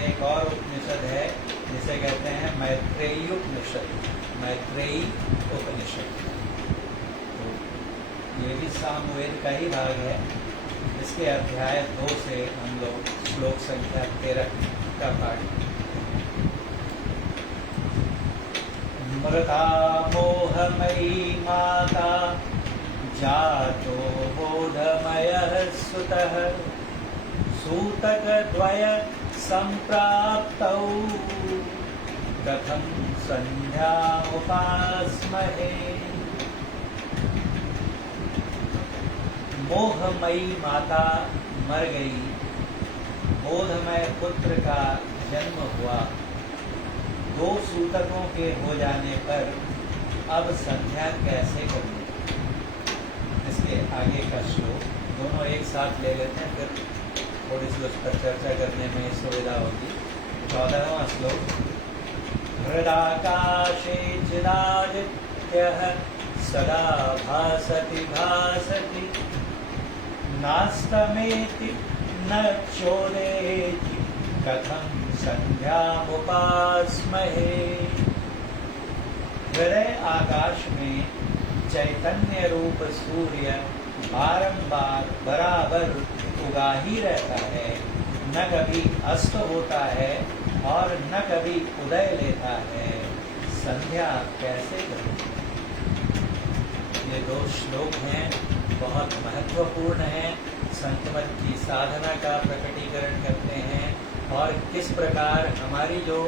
एक और उपनिषद है जिसे कहते हैं मैत्रेयी उपनिषद। मैत्रेयी उपनिषद तो ये भी सामवेद का ही भाग है। इसके अध्याय 2 से हम लोग श्लोक संख्या 13 का पाठ। मृता मोहमयी माता जातो बोधमयः सुतः सूतकद्वय सम्प्राप्तौ कथं संध्यामुपास्महे। मोहमयी माता मर गई, बोधमय पुत्र का जन्म हुआ। 2 सूतकों के हो जाने पर अब संध्या कैसे करनी? इसके आगे का श्लोक दोनों एक साथ ले लेते हैं, फिर थोड़ी सी उस पर चर्चा करने में सुविधा होगी। 14वां श्लोक। हृदाकाशे चिदादित्यः सदा भासति भासति नास्तमेति न चोदेति कथं संध्यामुपास्महे। हृदय आकाश में चैतन्य रूप सूर्य बारंबार बराबर उगा ही रहता है, न कभी अस्त होता है और न कभी उदय लेता है। संध्या कैसे करें? ये 2 श्लोक हैं, बहुत महत्वपूर्ण हैं। संतमत की साधना का प्रकटीकरण करते हैं और किस प्रकार हमारी जो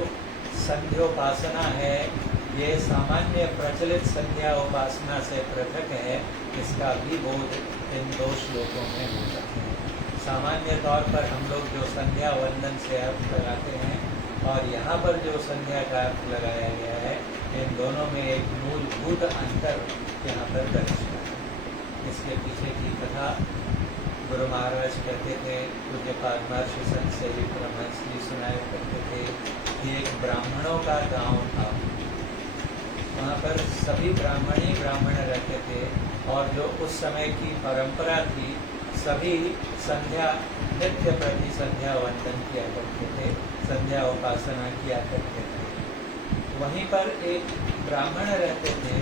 संध्योपासना है ये सामान्य प्रचलित संध्या उपासना से पृथक है, इसका भी बोध इन 2 श्लोकों में होता है। सामान्य तौर पर हम लोग जो संध्या वंदन से अर्थ लगाते हैं और यहाँ पर जो संध्या का अर्थ लगाया गया है, इन दोनों में एक मूलभूत अंतर यहाँ पर दर्शित है। इसके पीछे की कथा गुरु महाराज कहते थे, पूज्यपाद महर्षि संत सेवी परमहंस जी सुनाया करते थे कि एक ब्राह्मणों का गांव था। वहाँ पर सभी ब्राह्मण ही ब्राह्मण रहते थे और जो उस समय की परंपरा थी, सभी संध्या नित्य प्रति संध्या वंदन किया करते थे, संध्या उपासना किया करते थे। वहीं पर एक ब्राह्मण रहते थे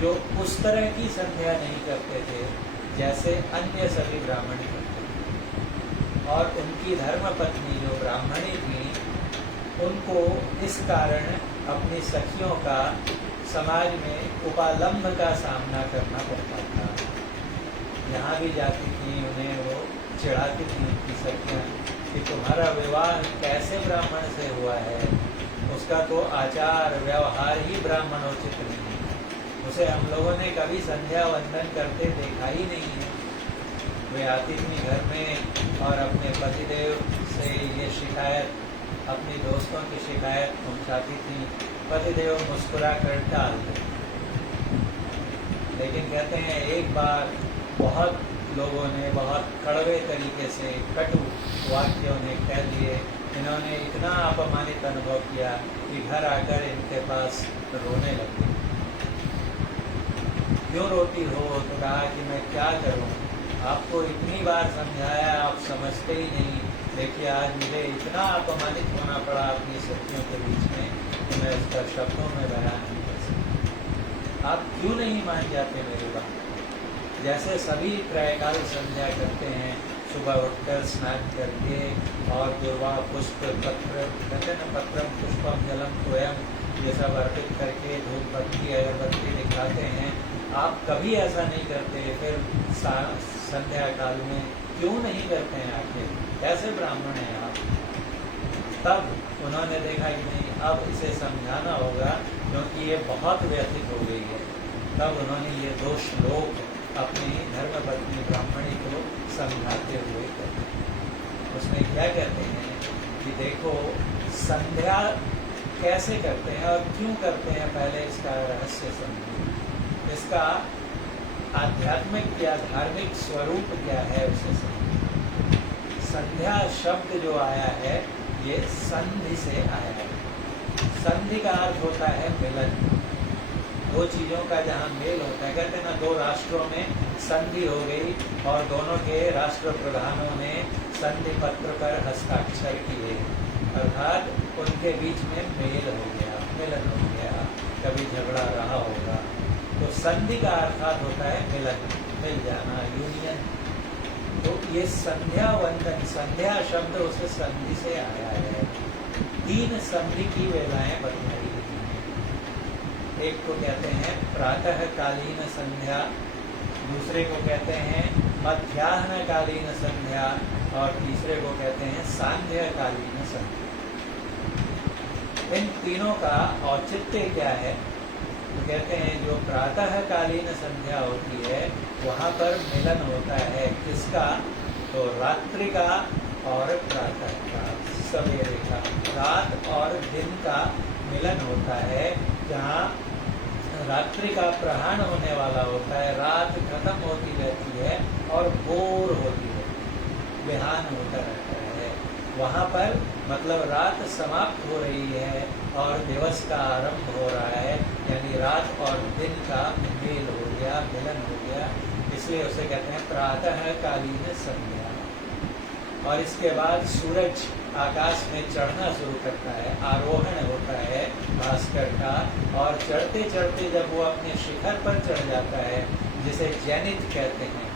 जो उस तरह की संध्या नहीं करते थे जैसे अन्य सभी ब्राह्मण करते थे। और उनकी धर्मपत्नी जो ब्राह्मणी थी, उनको इस कारण अपनी सखियों का समाज में उपालंब का सामना करना पड़ता था। यहाँ भी जाती थी, उन्हें वो चिढ़ाती थी उनकी सखियाँ कि तुम्हारा विवाह कैसे ब्राह्मण से हुआ है, उसका तो आचार व्यवहार ही ब्राह्मणोचित नहीं है, उसे हम लोगों ने कभी संध्या वंदन करते देखा ही नहीं है। वे आती थी घर में और अपने पतिदेव से ये शिकायत, अपनी दोस्तों की शिकायत पहुँचाती थी। पतिदेव मुस्कुरा कर टाल देते। लेकिन कहते हैं एक बार बहुत लोगों ने बहुत कड़वे तरीके से कटु वाक्यों ने कह दिए। इन्होंने इतना अपमानित अनुभव किया कि घर आकर इनके पास रोने लगे। क्यों रोती हो? तो कहा कि मैं क्या करूं, आपको इतनी बार समझाया, आप समझते ही नहीं। देखिए आज मुझे इतना अपमानित होना पड़ा अपनी सखियों के बीच में कि मैं इसका शब्दों में बयान नहीं कर सकता। आप क्यों नहीं मान जाते मेरी बात? जैसे सभी त्रयकाल संध्या करते हैं, सुबह उठकर स्नान करके और दुर्वा पुष्प पत्र कहते न पत्रम पुष्पम जलम स्वयं ये सब अर्पित करके धूप बत्ती अगरबत्ती दिखाते हैं। आप कभी ऐसा नहीं करते, फिर संध्या काल में क्यों नहीं करते हैं? आखिर कैसे ब्राह्मण हैं आप? तब उन्होंने देखा कि नहीं, अब इसे समझाना होगा क्योंकि ये बहुत व्यथित हो गई है। तब उन्होंने ये 2 श्लोक अपनी धर्मपत्नी ब्राह्मणी को समझाते हुए कहते हैं। उसमें क्या कहते हैं कि देखो संध्या कैसे करते हैं और क्यों करते हैं, पहले इसका रहस्य समझिए। इसका आध्यात्मिक या धार्मिक स्वरूप क्या है उसे समझिए। संध्या शब्द जो आया है ये संधि से आया है। संधि का अर्थ होता है मिलन। 2 चीज़ों का जहाँ मेल होता है, कहते हैं ना 2 राष्ट्रों में संधि हो गई और दोनों के राष्ट्र प्रधानों ने संधि पत्र पर हस्ताक्षर किए, अर्थात उनके बीच में मेल हो गया, मिलन हो गया, कभी झगड़ा रहा होगा। तो संधि का अर्थात होता है मिलन, मिल जाना, यूनियन। तो ये संध्या वंदन, संध्या शब्द उस संधि से आया है। 3 संधि की वेलाएं बताई गई हैं। एक को कहते हैं प्रातःकालीन संध्या, दूसरे को कहते हैं मध्याह्नकालीन संध्या और तीसरे को कहते हैं सांध्यकालीन संध्या। इन तीनों का औचित्य क्या है? तो कहते हैं जो प्रातःकालीन संध्या होती है वहाँ पर मिलन होता है किसका? तो रात्रि का और प्रातः का, सवेरे का, रात और दिन का मिलन होता है, जहाँ रात्रि का प्रहाण होने वाला होता है, रात खत्म होती रहती है और भोर होती है, बिहान होता रहता है। वहाँ पर मतलब रात समाप्त हो रही है और दिवस का आरंभ हो रहा है, यानी रात और दिन का मेल हो गया, मिलन हो गया, इसलिए उसे कहते हैं प्रातःकालीन संध्या। और इसके बाद सूरज आकाश में चढ़ना शुरू करता है, आरोहण होता है भास्कर का, और चढ़ते चढ़ते जब वो अपने शिखर पर चढ़ जाता है, जिसे जैनित कहते हैं,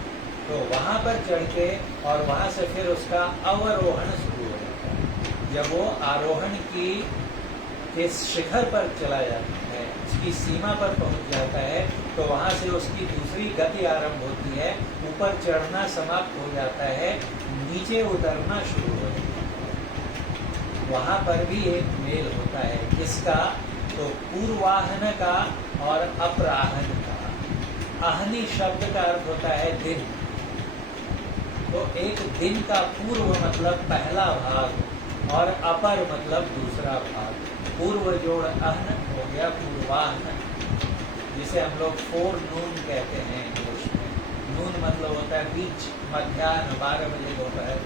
तो वहाँ पर चढ़ के और वहाँ से फिर उसका अवरोहण शुरू हो जाता है। जब वो आरोहण के शिखर पर चला जाता है, उसकी सीमा पर पहुँच जाता है, तो वहाँ से उसकी दूसरी गति आरंभ होती है, ऊपर चढ़ना समाप्त हो जाता है, नीचे उतरना शुरू हो जाता है। वहाँ पर भी एक मेल होता है, किसका? तो पूर्वाहन का और अपराहन का। आहनी शब्द का अर्थ होता है दिन। तो एक दिन का पूर्व मतलब पहला भाग और अपर मतलब दूसरा भाग। पूर्व जोड़ अहन हो गया पूर्वाहन, जिसे हम लोग फोरनून कहते हैं इंग्लिश में। नून मतलब होता है बीच, मध्याह्न 12 बजे दोपहर।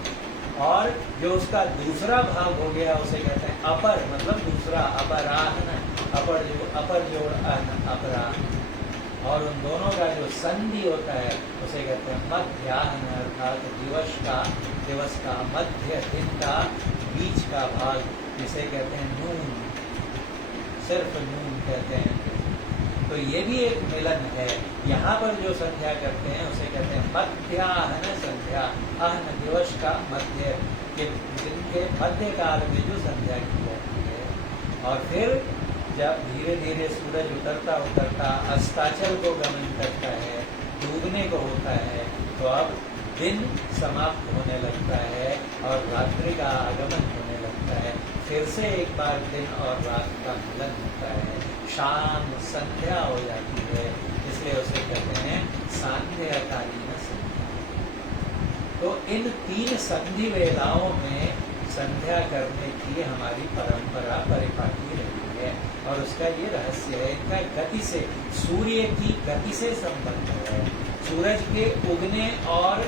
और जो उसका दूसरा भाग हो गया उसे कहते हैं अपर, मतलब दूसरा, अपराह्न, अपर जोड़ अहन, अपराह्न। और उन दोनों का जो संधि होता है उसे कहते हैं मध्याह्न, अर्थात दिवस का मध्य, दिन का बीच का भाग, जिसे कहते हैं नून, सिर्फ नून कहते हैं। तो ये भी एक मिलन है। यहाँ पर जो संध्या करते हैं उसे कहते हैं मध्याह्न संध्या। आहन दिवस का मध्य के दिन के मध्य काल में जो संध्या की जाती है। और फिर जब धीरे धीरे सूरज उतरता उतरता अस्ताचल को गमन करता है, डूबने को होता है, तो अब दिन समाप्त होने लगता है और रात्रि का आगमन होने लगता है। फिर से एक बार दिन और रात का मिलन होता है, शाम संध्या हो जाती है, इसलिए उसे कहते हैं सांध्यकालीन संध्या। तो इन 3 संधि वेलाओं में संध्या करने की हमारी परंपरा परिपाटी रही है, और उसका ये रहस्य है, इनका गति से, सूर्य की गति से संबंध है। सूरज के उगने और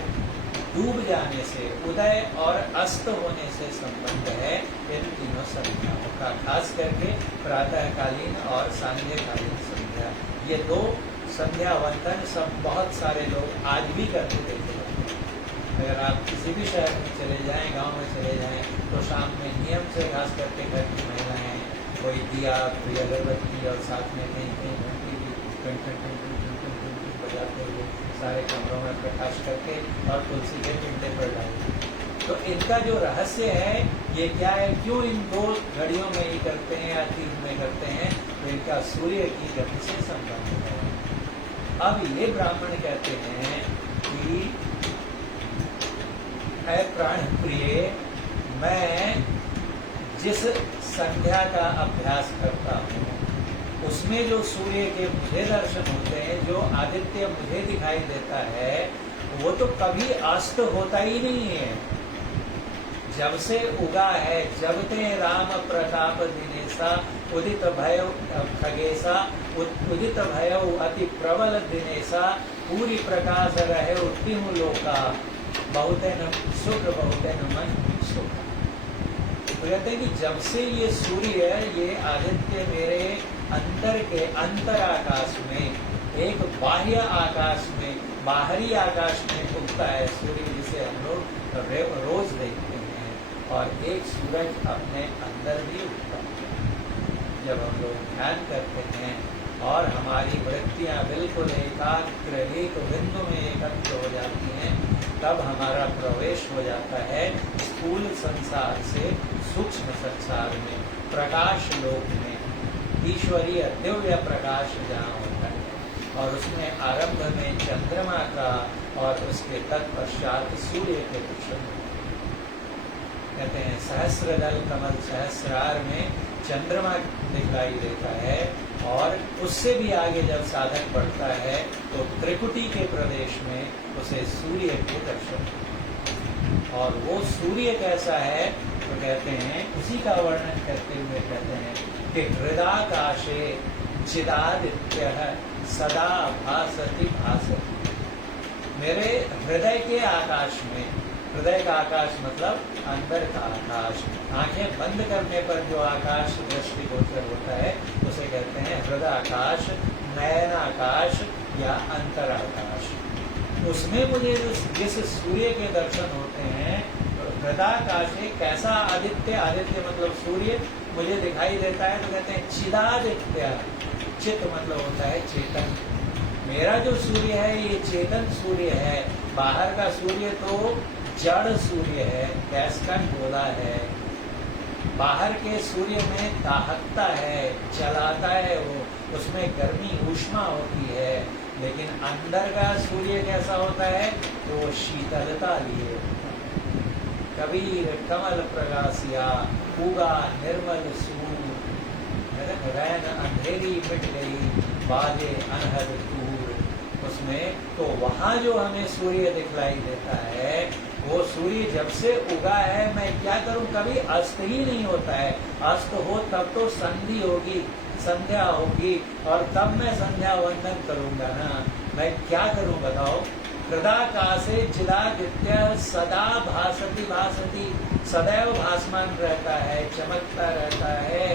डूब जाने से, उदय और अस्त होने से संबंध है इन तीनों संध्याओं का, खास करके प्रातःकालीन और सांध्यकालीन संध्या। ये 2 संध्या वंदन सब बहुत सारे लोग आज भी करते देखे जाते हैं। अगर आप किसी भी शहर में चले जाएं, गांव में चले जाएं, तो शाम में नियम से खास करके घर की महिलाएं कोई दिया, कोई अगरबत्ती और साथ में कहीं कहीं घंटी भी बजाते हुए सारे कमरों में प्रकाश करके और तुलसी के पिंडे पर डालते। तो इनका जो रहस्य है ये क्या है, क्यों इन 2 घड़ियों में ही करते हैं या 3 में करते हैं? तो इनका सूर्य की गति से संबंध है। अब ये ब्राह्मण कहते हैं कि ऐ प्राण प्रिय, मैं जिस संध्या का अभ्यास करता हूँ उसमें जो सूर्य के मुझे दर्शन होते हैं, जो आदित्य मुझे दिखाई देता है, वो तो कभी अस्त होता ही नहीं है। जब से उगा है, जब ते राम प्रताप दिनेशा, उदित भय खगेशा, उदित भय अति प्रबल दिनेशा, पूरी प्रकाश रहे उत्तिम लोका, बहुते न सुख बहुते न मन सुख। तो कहते हैं कि जब से ये सूर्य, ये आदित्य मेरे अंदर के अंतर आकाश में, एक बाह्य आकाश में, बाहरी आकाश में उगता है सूर्य, जिसे हम लोग रोज देखते हैं, और एक सूरज अपने अंदर भी उगता है। जब हम लोग ध्यान करते हैं और हमारी वृत्तियाँ बिल्कुल एकाग्र एक बिंदु में एकत्र हो जाती हैं, तब हमारा प्रवेश हो जाता है स्थूल संसार से सूक्ष्म संसार में, प्रकाश लोक में, ईश्वरीय दिव्य प्रकाश जहाँ होता है। और उसमें आरंभ में चंद्रमा का और उसके तत्पश्चात सूर्य के दर्शन कहते हैं। सहस्रदल कमल सहस्रार में चंद्रमा दिखलाई देता है, और उससे भी आगे जब साधक बढ़ता है तो त्रिकुटी के प्रदेश में उसे सूर्य के दर्शन। और वो सूर्य कैसा है तो कहते हैं, उसी का वर्णन करते हुए कहते हैं कि हृदाकाशे चिदादित्यः सदा भासति भासति। मेरे हृदय के आकाश में, हृदय का आकाश मतलब अंदर का आकाश, आंखें बंद करने पर जो आकाश दृष्टिगोचर होता है उसे कहते हैं हृदयाकाश, नयनाकाश या अंतराकाश। उसमें मुझे जिस सूर्य के दर्शन होते हैं, हृदयाकाश कैसा आदित्य, आदित्य मतलब सूर्य मुझे दिखाई देता है, तो कहते हैं चिदादित्य। चित मतलब होता है चेतन। मेरा जो सूर्य है ये चेतन सूर्य है। बाहर का सूर्य तो जड़ सूर्य है, गैस का गोला है। बाहर के सूर्य में दाहकता है, जलाता है वो, उसमें गर्मी ऊष्मा होती है। लेकिन अंदर का सूर्य कैसा होता है तो वो शीतलता लिए। कबीर कमल प्रकाशिया उगा निर्मल सूर, रैन अंधेरी मिट गई बाजे अनहद दूर। उसमें तो वहाँ जो हमें सूर्य दिखलाई देता है, वो सूर्य जब से उगा है, मैं क्या करूं, कभी अस्त ही नहीं होता है। अस्त हो तब तो संधि होगी, संध्या होगी, और तब मैं संध्या वंदन करूंगा ना। मैं क्या करूं बताओ। हृदयाकाशे चिदादित्य सदा भासति भासति, सदैव भासमान रहता है, चमकता रहता है।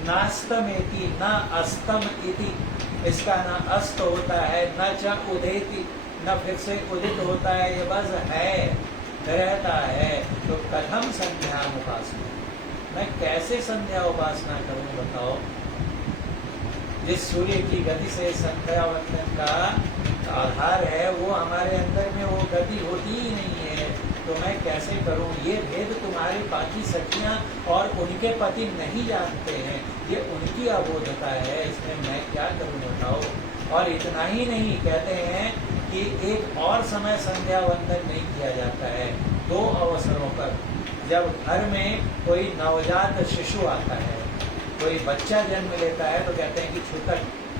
नास्तमेति न अस्तम इति, इसका न अस्त होता है, न च उदेति, न फिर से उदित होता है, ये बस है, रहता है। तो कथम संध्या उपासना, मैं कैसे संध्या उपासना करूं बताओ। जिस सूर्य की गति से संध्या वंदन का आधार है, वो हमारे अंदर में वो गति होती ही नहीं है, तो मैं कैसे करूं। ये भेद तुम्हारी बाकी सखियां और उनके पति नहीं जानते हैं, ये उनकी अबोधता है, इसमें मैं क्या करूं बताओ। और इतना ही नहीं, कहते हैं कि एक और समय संध्या वंदन नहीं किया जाता है, दो अवसरों पर। जब घर में कोई नवजात शिशु आता है, कोई बच्चा जन्म लेता है, तो कहते हैं कि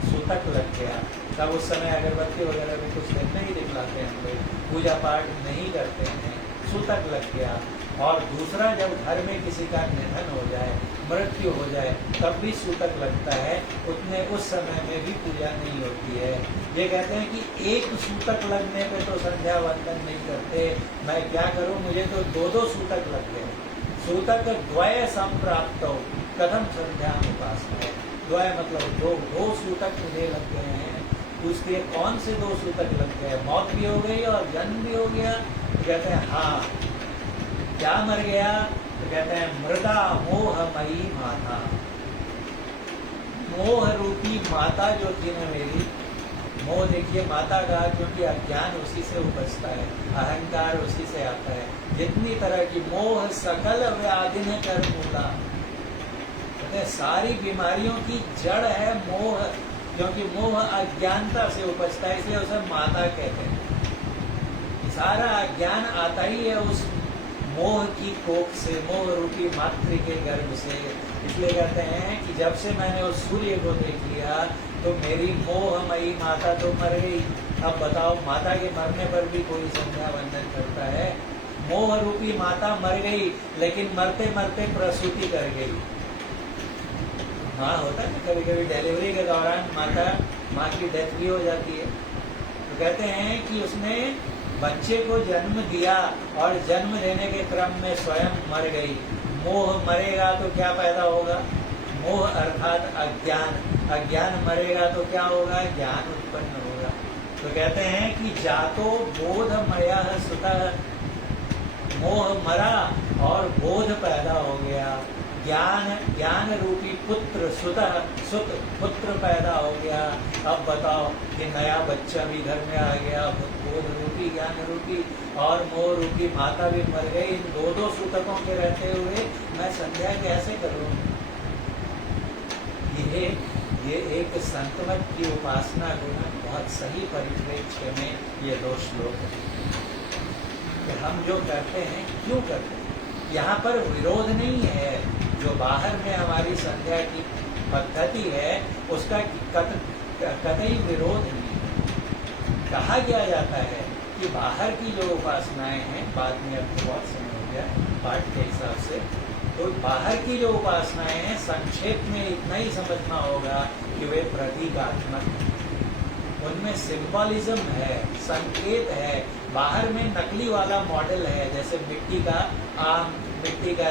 सूतक लग गया। तब उस समय अगरबत्ती वगैरह भी कुछ दिन नहीं दिखलाते हैं, हम लोग पूजा पाठ नहीं करते हैं, सूतक लग गया। और दूसरा, जब घर में किसी का निधन हो जाए, मृत्यु हो जाए, तब भी सूतक लगता है, उस समय में भी पूजा नहीं होती है। ये कहते हैं कि एक सूतक लगने पे तो संध्या वंदन नहीं करते, मैं क्या करूं, मुझे तो दो सूतक लग गए। सूतक द्वय संप्राप्त हो कथम संध्या उपासना है। द्वय मतलब दो सूतक मुझे लग गए हैं। उसके कौन से दो सूतक लग गए, मौत भी हो गई और जन्म भी हो गया। तो कहते हैं हाँ, क्या मर गया, तो कहते हैं मृदा मोहमयी माता। मोह रूपी माता जो थी ना मेरी, मोह देखिए माता का, क्योंकि अज्ञान उसी से उपजता है, अहंकार उसी से आता है। जितनी तरह की मोह सकल व्याधि ने कर मूला, कहते हैं सारी बीमारियों की जड़ है मोह, क्योंकि मोह अज्ञानता से उपजता है, इसलिए उसे माता कहते हैं। सारा अज्ञान आता ही है उस मोह की कोख से, मोह रूपी मातृ के गर्भ से। इसलिए कहते हैं कि जब से मैंने उस सूर्य को देख लिया, तो मेरी मोहमयी माता तो मर गई। अब बताओ, माता के मरने पर भी कोई संध्या वंदन करता है? मोह रूपी माता मर गई, लेकिन मरते मरते प्रसूति कर गई। हाँ, होता है कभी कभी डिलीवरी के दौरान माँ की डेथ भी हो जाती है। तो कहते हैं कि उसने बच्चे को जन्म दिया और जन्म देने के क्रम में स्वयं मर गई। मोह मरेगा तो क्या पैदा होगा? मोह अर्थात अज्ञान। अज्ञान मरेगा तो क्या होगा? ज्ञान उत्पन्न होगा। तो कहते हैं कि जातो बोधमय सुतः, मोह मरा और बोध पैदा हो गया, ज्ञान रूपी पुत्र सुत पुत्र पैदा हो गया। अब बताओ कि नया बच्चा भी घर में आ गया, बोध रूपी, ज्ञान रूपी और मोह रूपी माता भी मर गई। इन दो सूतकों के रहते हुए मैं संध्या कैसे करूं? ये एक संतमत की उपासना गुण बहुत सही परिप्रेक्ष्य में ये दो श्लोक है कि हम जो करते हैं क्यों करते हैं। यहाँ पर विरोध नहीं है, जो बाहर में हमारी संध्या की पद्धति है उसका कतई विरोध नहीं है। कहा क्या जाता है कि बाहर की जो उपासनाएं हैं, बाद में अब बहुत समय हो गया पाठ के हिसाब से, तो बाहर की जो उपासनाएं हैं संक्षेप में इतना ही समझना होगा कि वे प्रतीकात्मक हैं, उनमें सिंबॉलिज्म है, संकेत है। बाहर में नकली वाला मॉडल है, जैसे मिट्टी का आम, मिट्टी का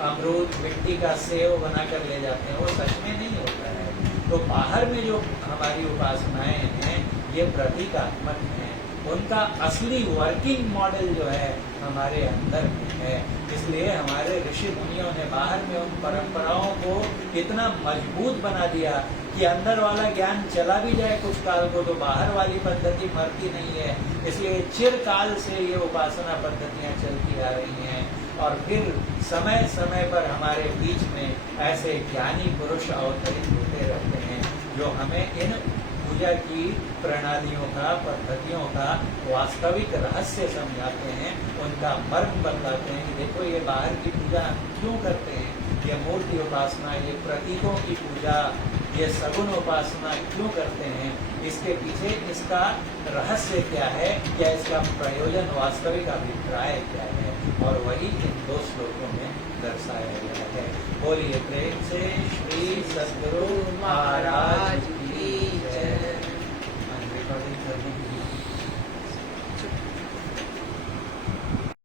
अमरूद, मिट्टी का सेव बनाकर ले जाते हैं, वो सच में नहीं होता है। तो बाहर में जो हमारी उपासनाएं हैं ये प्रतीकात्मक हैं, उनका असली वर्किंग मॉडल जो है हमारे अंदर में है। इसलिए हमारे ऋषि मुनियों ने बाहर में उन परंपराओं को इतना मजबूत बना दिया कि अंदर वाला ज्ञान चला भी जाए कुछ काल को तो बाहर वाली पद्धति मरती नहीं है। इसलिए चिरकाल से ये उपासना पद्धतियां चलती आ रही हैं और फिर समय समय पर हमारे बीच में ऐसे ज्ञानी पुरुष अवतरित होते रहते हैं जो हमें इन पूजा की प्रणालियों का, पद्धतियों का वास्तविक रहस्य समझाते हैं, उनका मर्म बताते हैं कि देखो ये बाहर की पूजा क्यों करते हैं, ये मूर्ति उपासना, ये प्रतीकों की पूजा, ये सगुण उपासना क्यों करते हैं, इसके पीछे इसका रहस्य क्या है, क्या इसका प्रयोजन, वास्तविक अभिप्राय क्या है, और वही इन दो श्लोकों में दर्शाया गया है। बोलिए प्रेम से श्री सद्गुरु